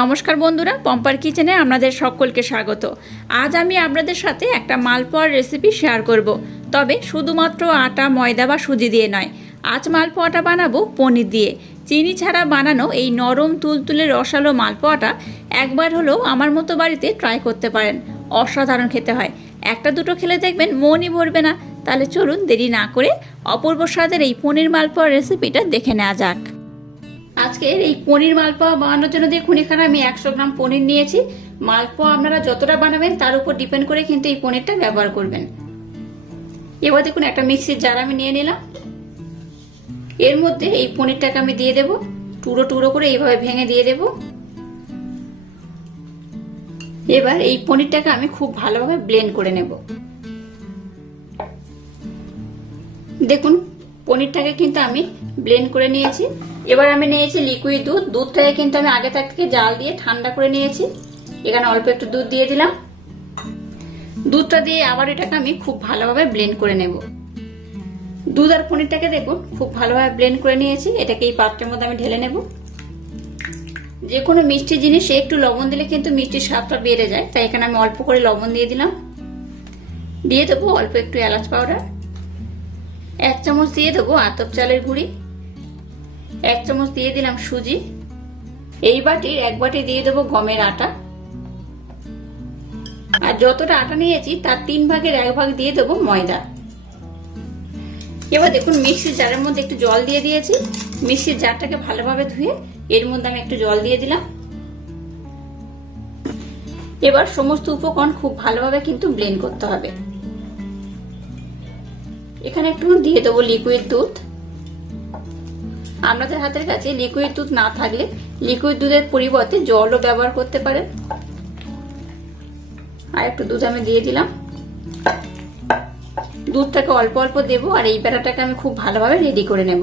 নমস্কার বন্ধুরা, পম্পার কিচেনে আপনাদের সকলকে স্বাগত। আজ আমি আপনাদের সাথে একটা মালপোয়ার রেসিপি শেয়ার করব। তবে শুধুমাত্র আটা, ময়দা বা সুজি দিয়ে নয়, আজ মালপোয়াটা বানাবো পনির দিয়ে। চিনি ছাড়া বানানো এই নরম তুলতুলে রসালো মালপোয়াটা একবার হলেও আমার মতো বাড়িতে ট্রাই করতে পারেন। অসাধারণ খেতে হয়। একটা দুটো খেলে দেখবেন মনই ভরবে না। তাহলে চলুন দেরি না করে অপূর্ব স্বাদের এই পনির মালপোয়ার রেসিপিটা দেখে নেওয়া যাক। আজকের এই পনির মালপোয়া বানানোর জন্য দেখুন, এখানে আমি একশো গ্রাম পনির নিয়েছি। মালপোয়া আপনারা যতটা বানাবেন, তার উপর ডিপেন্ড করে কিন্তু এই পনিরটা ব্যবহার করবেন। এবার দেখুন, একটা মিক্সির জার আমি নিয়ে নিলাম। এর মধ্যে এই পনিরটাকে আমি দিয়ে দেব। টুকরো টুকরো করে এইভাবে ভেঙে দিয়ে দেব। এবার এই পনিরটাকে আমি খুব ভালোভাবে ব্লেন্ড করে নেব। দেখুন, পনিরটাকে কিন্তু আমি ব্লেন্ড করে নিয়েছি। এবার আমি নিয়েছি লিকুইড দুধ। দুধটাকে কিন্তু আমি আগে থেকে জাল দিয়ে ঠান্ডা করে নিয়েছি। এখানে অল্প একটু দুধ দিয়ে দিলাম। দুধটা দিয়ে আবার এটাকে আমি খুব ভালোভাবে ব্লেন্ড করে নেব। দুধ আর পনিরটাকে দেখুন, খুব ভালোভাবে ব্লেন্ড করে নিয়েছি। এটাকে এই পাত্রের মধ্যে আমি ঢেলে নেব। যে কোনো মিষ্টি জিনিসে একটু লবণ দিলে কিন্তু মিষ্টির স্বাদটা বেড়ে যায়। তাই এখানে আমি অল্প করে লবণ দিয়ে দিলাম। দিয়ে দেবো অল্প একটু এলাচ পাউডার। এক চামচ দিয়ে দেবো আতপ চালের গুঁড়ি। এক চামচ দিয়ে দিলাম সুজি। এই বাটির এক বাটি দিয়ে দেবো গমের আটা। আর যতটা আটা নিয়েছি, তার তিন ভাগের এক ভাগ দিয়ে দেবো ময়দা। এবার দেখুন, মিক্সির জারের মধ্যে একটু জল দিয়ে দিয়েছি। মিক্সির জারটাকে ভালোভাবে ধুয়ে এর মধ্যে আমি একটু জল দিয়ে দিলাম। এবার সমস্ত উপকরণ খুব ভালোভাবে কিন্তু ব্লেন্ড করতে হবে। এখানে একটু দিয়ে দেবো লিকুইড দুধ। আপনাদের হাতের কাছে লিকুইড দুধ না থাকলে লিকুইড দুধের পরিবর্তে জলও ব্যবহার করতে পারেন। আর একটু দুধ আমি দিয়ে দিলাম। দুধটাকে অল্প অল্প দেবো আর এই বেড়াটাকে আমি খুব ভালোভাবে রেডি করে নেব।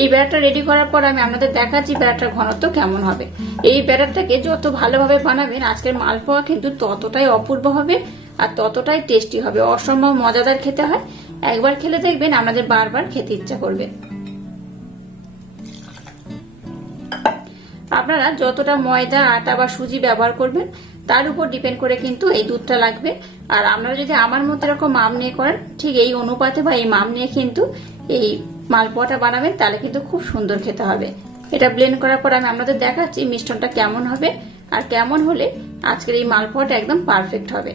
এই বেড়াটা রেডি করার পর আমি আপনাদের দেখাচ্ছি বেড়াটার ঘনত্ব কেমন হবে। এই বেড়াটাকে যত ভালোভাবে বানাবেন, আজকের মালপোয়া কিন্তু ততটাই অপূর্ব হবে আর ততটাই টেস্টি হবে। অসম্ভব মজাদার খেতে হয়। একবার খেলে দেখবেন আপনাদের বারবার খেতে ইচ্ছা করবে। আপনারা যতটা ময়দা, আটা বা সুজি ব্যবহার করবেন, তার উপর ডিপেন্ড করে কিন্তু এই দুধটা লাগবে। আর আপনারা যদি আমার মতো এরকম মাম নিয়ে করেন, ঠিক এই অনুপাতে বা এই মাম নিয়ে কিন্তু এই মালপোয়াটা বানাবেন, তাহলে কিন্তু খুব সুন্দর খেতে হবে। এটা ব্লেন্ড করার পর আমি আপনাদের দেখাচ্ছি মিষ্টনটা কেমন হবে, আর কেমন হলে আজকের এই মালপোয়াটা একদম পারফেক্ট হবে।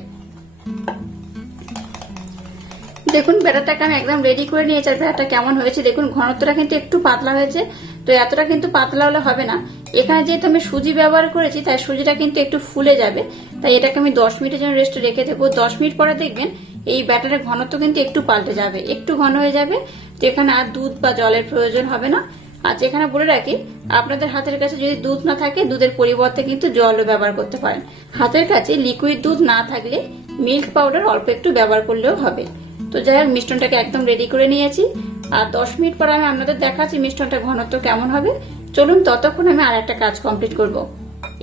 দেখুন, বেড়াটাকে আমি একদম রেডি করে নিয়েছি। আর বেড়াটা কেমন হয়েছে দেখুন, ঘনত্বটা কিন্তু একটু পাতলা হয়েছে। তো এতটা কিন্তু পাতলা হলে হবে না। এখানে যেহেতু আমি সুজি ব্যবহার করেছি, তাই সুজিটা কিন্তু একটু ফুলে যাবে। তাই এটাকে আমি দশ মিনিটের জন্য রেস্টে রেখে দেবো। দশ মিনিট পরে দেখবেন এই ব্যাটারের ঘনত্ব কিন্তু একটু পাল্টে যাবে। একটু ঘন হয়ে যাবে তো এখানে আর দুধ বা জলের প্রয়োজন হবে না। আর যেখানে বলে রাখি, আপনাদের হাতের কাছে যদি দুধ না থাকে, দুধের পরিবর্তে কিন্তু জলও ব্যবহার করতে পারেন। হাতের কাছে লিকুইড দুধ না থাকলে মিল্ক পাউডার অল্প একটু ব্যবহার করলেও হবে। তো যাই হোক, মিষ্টনটাকে একদম রেডি করে নিয়েছি। আর দশ মিনিট পর আমি আপনাদের দেখাচ্ছি মিষ্টনটা ঘনত্ব কেমন হবে। চলুন, ততক্ষণ আমি আর একটা কাজ কমপ্লিট করব।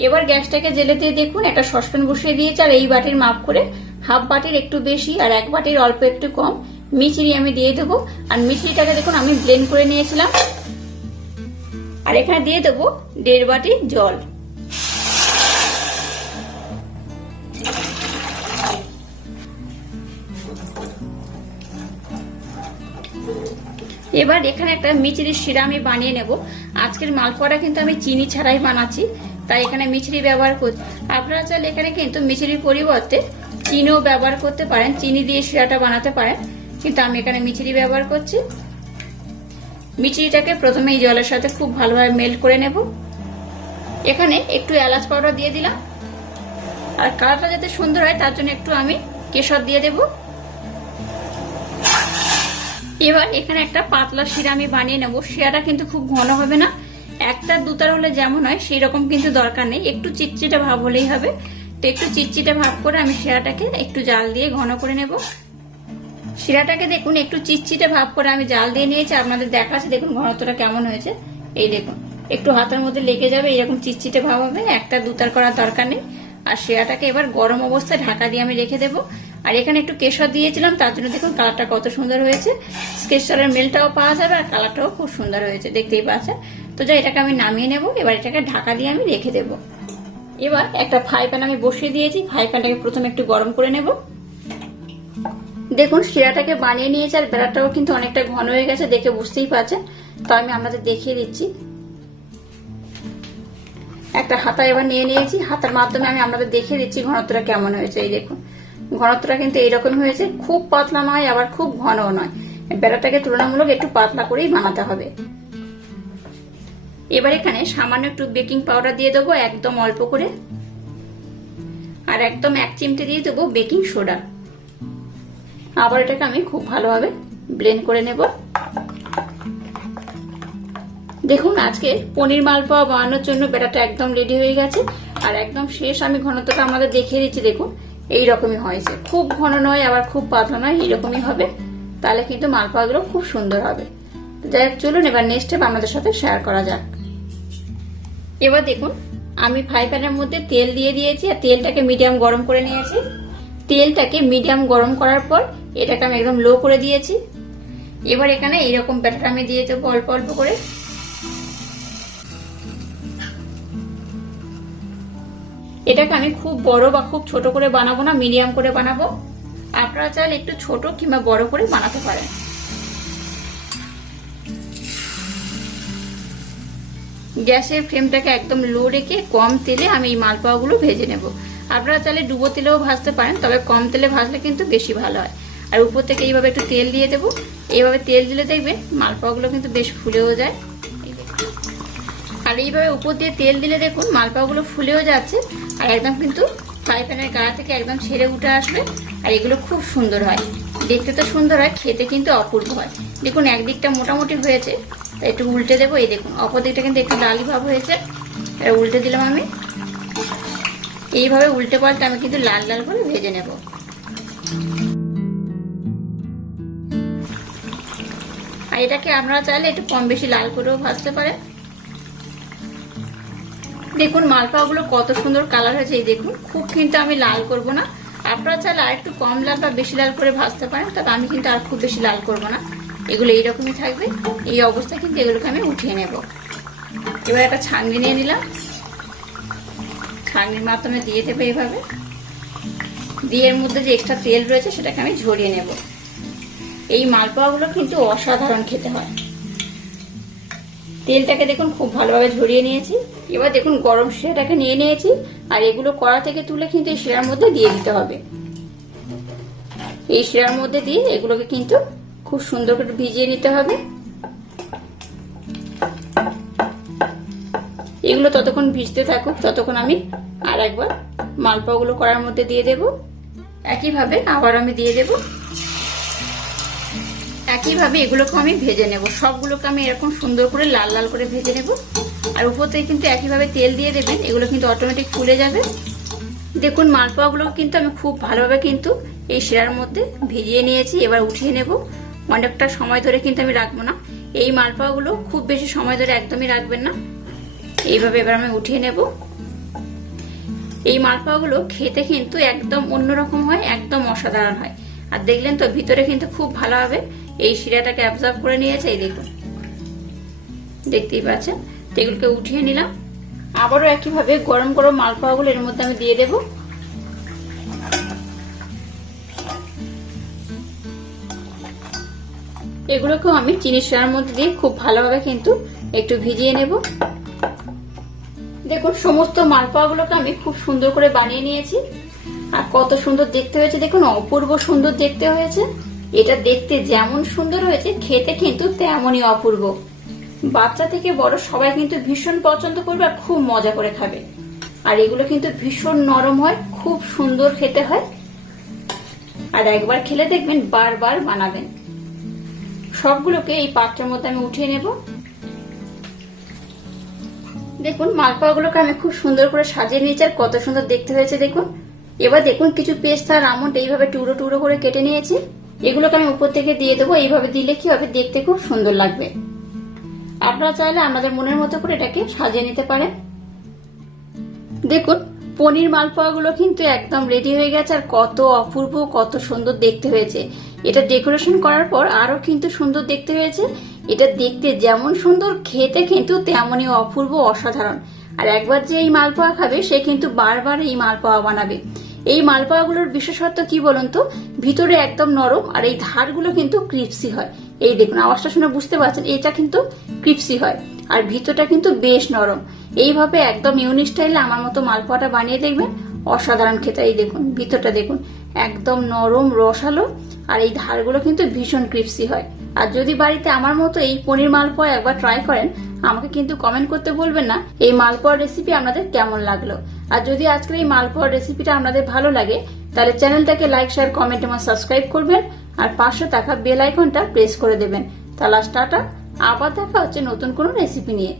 এবার গ্যাসটাকে জেলে দিয়ে দেখুন, একটা সসপ্যান বসিয়ে দিয়েছি, আর এই বাটির মাপ করে হাফ বাটির একটু বেশি আর এক বাটির অল্প একটু কম। মিচিড়ি আমি দিয়ে দেবো। আর মিচিড়িটাকে দেখুন, আমি ব্লেন্ড করে নিয়েছিলাম। আর এখানে দিয়ে দেবো দেড় বাটি জল। এবার এখানে একটা মিচড়ির শিরা আমি বানিয়ে নেব। আজকের মালপোয়াটা কিন্তু আমি চিনি ছাড়াই বানাচ্ছি, তাই এখানে মিচড়ি ব্যবহার করছি আপনারা চাইলে এখানে কিন্তু মিচড়ির পরিবর্তে চিনিও ব্যবহার করতে পারেন, চিনি দিয়ে শিরাটা বানাতে পারেন। কিন্তু আমি এখানে মিচড়ি ব্যবহার করছি। মিচড়িটাকে প্রথমে এই জলের সাথে খুব ভালোভাবে মেল্ট করে নেব। এখানে একটু এলাচ পাউডার দিয়ে দিলাম। আর কালারটা যাতে সুন্দর হয়, তার জন্য একটু আমি কেশর দিয়ে দেবো। এবার এখানে একটা পাতলা শিরা আমি বানিয়ে নেব। শিরাটা কিন্তু খুব ঘন হবে না। একটা, দুতার হলে যেমন হয় সেই রকম কিন্তু দরকার নেই। একটু চিটচিটে ভাব হলেই হবে। তো একটু চিটচিটে ভাব করে আমি শিরাটাকে একটু জাল দিয়ে ঘন করে নেব। শিরাটাকে দেখুন, একটু চিটচিটে ভাব করে আমি জাল দিয়ে নিয়েছি। আপনাদের দেখাচ্ছি দেখুন ঘনত্বটা কেমন হয়েছে। এই দেখুন, একটু হাতের মধ্যে লেগে যাবে, এরকম চিটচিটে ভাব হবে। একটা, দুতার করার দরকার নেই। আর শিরাটাকে এবার গরম অবস্থায় ঢাকা দিয়ে আমি রেখে দেবো। আর এখানে একটু কেশর দিয়েছিলাম, তার জন্য দেখুন কালারটা কত সুন্দর হয়েছে। কেশরের মেলটাও পাওয়া যাবে আর কালারটাও খুব সুন্দর হয়েছে, দেখতেই পাচ্ছেন। তো যাই, এটাকে আমি নামিয়ে নেব, এবার এটাকে ঢাকা দিয়ে আমি রেখে দেব। এবার একটা ফ্রাই প্যান আমি বসিয়ে দিয়েছি ফ্রাই প্যানটাকে প্রথমে একটু গরম করে নেব। দেখুন, শিরাটাকে বানিয়ে নিয়েছে আর বেড়াটাও কিন্তু অনেকটা ঘন হয়ে গেছে, দেখে বুঝতেই পারছেন তো আমি আপনাদের দেখিয়ে দিচ্ছি। একটা হাতা এবার নিয়ে নিয়েছি, হাতার মাধ্যমে আমি আপনাদের দেখিয়ে দিচ্ছি ঘনত্বটা কেমন হয়েছে, এই দেখুন। ঘনত্বটা কিন্তু এইরকম হয়েছে, খুব পাতলা নয়, আবার খুব ঘনও নয়। বেড়াটাকে তুলনামূলক একটু পাতলা করেই বানাতে হবে। এবার এখানে সামান্য একটু বেকিং পাউডার দিয়ে দেবো, একদম অল্প করে। আর একদম এক চিমটে দিয়ে দেবো বেকিং সোডা। আবার এটাকে আমি খুব ভালোভাবে ব্লেন্ড করে নেব। দেখুন, আজকে পনির মালপোয়া বানানোর জন্য বেটাটা একদম রেডি হয়ে গেছে। আর একদম শেষ আমি ঘনত্বটা আমাদের দেখিয়ে দিচ্ছি, দেখুন। এই রকমই হয়েছে খুব ঘন নয়, আবার খুব পাতলা নয়, এইরকমই হবে। তাহলে কিন্তু মালপোয়াগুলো খুব সুন্দর হবে। যাই হোক, চলুন এবার নেক্সট স্টেপ আমাদের সাথে শেয়ার করা যাক। এবার দেখুন, আমি ফ্রাই প্যানের মধ্যে তেল দিয়ে দিয়েছি, আর তেলটাকে মিডিয়াম গরম করে নিয়েছি। তেলটাকে মিডিয়াম গরম করার পর এটাকে আমি একদম লো করে দিয়েছি। এবার এখানে এইরকম ব্যাটার আমি দিয়ে দেবো অল্প অল্প করে। এটাকে আমি খুব বড় বা খুব ছোট করে বানাবো না, মিডিয়াম করে বানাবো। আপনারা চাইলে একটু ছোট কিংবা বড় করে বানাতে পারেন। গ্যাসের ফ্লেমটাকে একদম লো রেখে কম তেলে আমি এই মালপোয়াগুলো ভেজে নেব। আপনারা চাইলে ডুবো তেলেও ভাজতে পারেন, তবে কম তেলে ভাজলে কিন্তু বেশি ভালো হয়। আর উপর থেকে এইভাবে একটু তেল দিয়ে দেবো। এইভাবে তেল দিলে দেখবেন মালপোয়াগুলো কিন্তু বেশ ফুলেও যায়। আর এইভাবে উপর দিয়ে তেল দিলে দেখুন মালপাগুলো ফুলেও যাচ্ছে। আর একদম কিন্তু ফ্রাই প্যানের গা থেকে একদম ছেড়ে উঠে আসবে। আর এগুলো খুব সুন্দর হয়। দেখতে তো সুন্দর হয়, খেতে কিন্তু অপূর্ব হয়। দেখুন, একদিকটা মোটামুটি হয়েছে, তাই একটু উল্টে দেবো। এই দেখুন, অপর দিকটা কিন্তু একটু লালি ভাব হয়েছে। আর উল্টে দিলাম আমি। এইভাবে উল্টে পাল্টে আমি কিন্তু লাল লাল করে ভেজে নেব। আর এটাকে আপনারা চাইলে একটু কম বেশি লাল করেও ভাজতে পারেন। দেখুন মালপাগুলো কত সুন্দর কালার হয়েছে, এই দেখুন। খুব কিন্তু আমি লাল করব না। আপনারা চাইলে আর একটু কম লাল বা বেশি লাল করে ভাজতে পারেন, তবে আমি কিন্তু আর খুব বেশি লাল করব না। এগুলো এইরকমই থাকবে। এই অবস্থায় কিন্তু এগুলোকে আমি উঠিয়ে নেব। এবার একটা ছাঁকনি নিয়ে নিলাম। ছাঁকনির মাধ্যমে দিয়ে দেবো এইভাবে। দিয়ে এর মধ্যে যে এক্সট্রা তেল রয়েছে, সেটাকে আমি ঝরিয়ে নেব। এই মালপোয়াগুলো কিন্তু অসাধারণ খেতে হয়। তেলটাকে দেখুন খুব ভালোভাবে ঝরিয়ে নিয়েছি। এবার দেখুন গরম শিরাটাকে নিয়ে নিয়েছি। আর এগুলো কড়া থেকে তুলে কিন্তু এই শিরার মধ্যে দিয়ে দিতে হবে। এই শিরার মধ্যে দিয়ে এগুলোকে কিন্তু খুব সুন্দর করে ভিজিয়ে নিতে হবে। এগুলো ততক্ষণ ভিজতে থাকুক, ততক্ষণ আমি আর একবার মালপাগুলো কড়ার মধ্যে দিয়ে দেব। একইভাবে আবার আমি দিয়ে দেবো। একইভাবে এগুলোকে আমি ভেজে নেব। সবগুলোকে আমি এরকম সুন্দর করে লাল লাল করে ভেজে নেব। আর উপর থেকে কিন্তু একইভাবে তেল দিয়ে দেবেন। এগুলো কিন্তু অটোমেটিক ফুলে যাবে। দেখুন মালপোয়াগুলো কিন্তু আমি খুব ভালোভাবে কিন্তু এই শিরার মধ্যে ভিজিয়ে নিয়েছি। এবার উঠিয়ে নেব। অনেকটা সময় ধরে কিন্তু আমি রাখব না। এই মালপোয়াগুলো খুব বেশি সময় ধরে একদমই রাখবেন না। এইভাবে এবার আমি উঠিয়ে নেব। এই মালপোয়াগুলো খেতে কিন্তু একদম অন্যরকম হয়, একদম অসাধারণ হয়। আর দেখলেন তো, ভিতরে কিন্তু খুব ভালো হবে। এই শিরাটাকে অ্যাবজর্ব করে নিয়েছে, এই দেখুন। দেখতেই পাচ্ছেন? এগুলোকে উঠিয়ে নিলাম। আবারও একইভাবে গরম গরম মালপোয়াগুলো এর মধ্যে আমি দিয়ে দেব। এগুলোকেও আমি চিনি শিরার মধ্যে দিয়ে খুব ভালোভাবে কিন্তু একটু ভিজিয়ে নেব। দেখুন, সমস্ত মালপোয়াগুলোকে আমি খুব সুন্দর করে বানিয়ে নিয়েছি। আর কত সুন্দর দেখতে হয়েছে, দেখুন, অপূর্ব সুন্দর দেখতে হয়েছে। এটা দেখতে যেমন সুন্দর হয়েছে, খেতে কিন্তু তেমনই অপূর্ব। বাচ্চা থেকে বড় সবাই কিন্তু ভীষণ পছন্দ করবে আর খুব মজা করে খাবে। আর এগুলো কিন্তু ভীষণ নরম হয়, খুব সুন্দর খেতে হয়। আর একবার খেলে দেখবেন বারবার বানাবেন। সবগুলোকে এই পাত্রের মধ্যে আমি উঠিয়ে নেব। দেখুন, মালপোয়াগুলোকে আমি খুব সুন্দর করে সাজিয়ে নিয়েছি আর কত সুন্দর দেখতে হয়েছে, দেখুন। এবার দেখুন, কিছু পেস্তা আর আমন্ড এইভাবে টুকরো টুকরো করে কেটে নিয়েছি। এগুলোকে আমি উপর থেকে দিয়ে দেবো। এইভাবে দিলে কি হবে? দেখতে খুব সুন্দর লাগবে। আপনারা চাইলে আপনাদের মনের মতো করে এটাকে সাজিয়ে নিতে পারেন। দেখুন, পনির মালপোয়াগুলো কিন্তু একদম রেডি হয়ে গেছে আর কত অপূর্ব, কত সুন্দর দেখতে হয়েছে। এটা ডেকোরেশন করার পর আরও কিন্তু সুন্দর দেখতে হয়েছে। এটা দেখতে যেমন সুন্দর, খেতে কিন্তু তেমনই অপূর্ব, অসাধারণ। আর একবার যে এই মালপোয়া খাবে, সে কিন্তু বারবার এই মালপোয়া বানাবে। এই মালপোয়াগুলোর বিশেষত্ব কি বলুন তো? ভিতরে একদম নরম আর এই ধারগুলো কিন্তু ক্রিপসি হয়। এই দেখুন, আওয়াজটা শুনে বুঝতে পারছেন, এটা কিন্তু ক্রিপসি হয় আর ভিতরটা কিন্তু বেশ নরম। এইভাবে একদম ইউনিক স্টাইলে আমার মতো মালপোয়াটা বানিয়ে দেখবেন, অসাধারণ খেতে। এই দেখুন, ভিতরটা দেখুন, একদম নরম, রসালো আর এই ধারগুলো কিন্তু ভীষণ ক্রিপসি হয়। আর যদি বাড়িতে আমার মতো এই পনির মালপোয়া একবার ট্রাই করেন আমাকে কিন্তু কমেন্ট করতে বলবেন না। এই মালপোয়ার রেসিপি আপনাদের কেমন লাগল? আর যদি আজকের এই মালপোয়ার রেসিপিটা আপনাদের ভালো লাগে, তাহলে চ্যানেলটাকে লাইক শেয়ার কমেন্ট এবং সাবস্ক্রাইব করবেন। আর পাঁচশো টাকা বেল আইকনটা প্রেস করে দেবেন। তাহলে টাটা, আবার দেখা হচ্ছে নতুন কোনো রেসিপি নিয়ে।